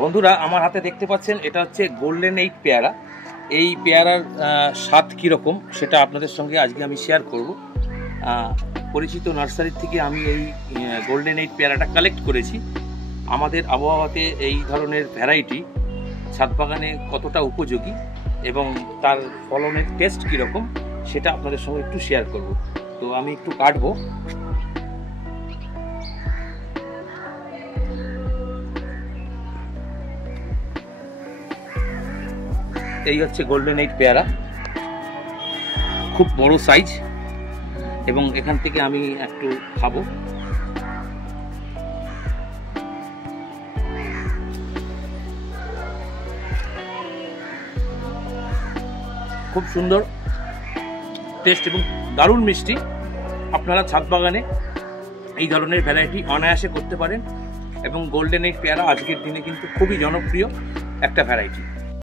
বন্ধুরা আমার হাতে দেখতে পাচ্ছেন এটা হচ্ছে গোল্ডেন 8 পেয়ারা। এই পেয়ারার স্বাদ কীরকম সেটা আপনাদের সঙ্গে আজকে আমি শেয়ার করব। পরিচিত নার্সারির থেকে আমি এই গোল্ডেন 8 পেয়ারাটা কালেক্ট করেছি। আমাদের আবহাওয়াতে এই ধরনের ভ্যারাইটি ছাদ বাগানে কতটা উপযোগী এবং তার ফলনের টেস্ট কীরকম সেটা আপনাদের সঙ্গে একটু শেয়ার করব। তো আমি একটু কাটবো। এই হচ্ছে গোল্ডেন 8 পেয়ারা, খুব বড় সাইজ এবং এখান থেকে আমি একটু খাবো। খুব সুন্দর টেস্ট এবং দারুণ মিষ্টি। আপনারা ছাদ বাগানে এই ধরনের ভ্যারাইটি অনায়াসে করতে পারেন এবং গোল্ডেন 8 পেয়ারা আজকের দিনে কিন্তু খুবই জনপ্রিয় একটা ভ্যারাইটি।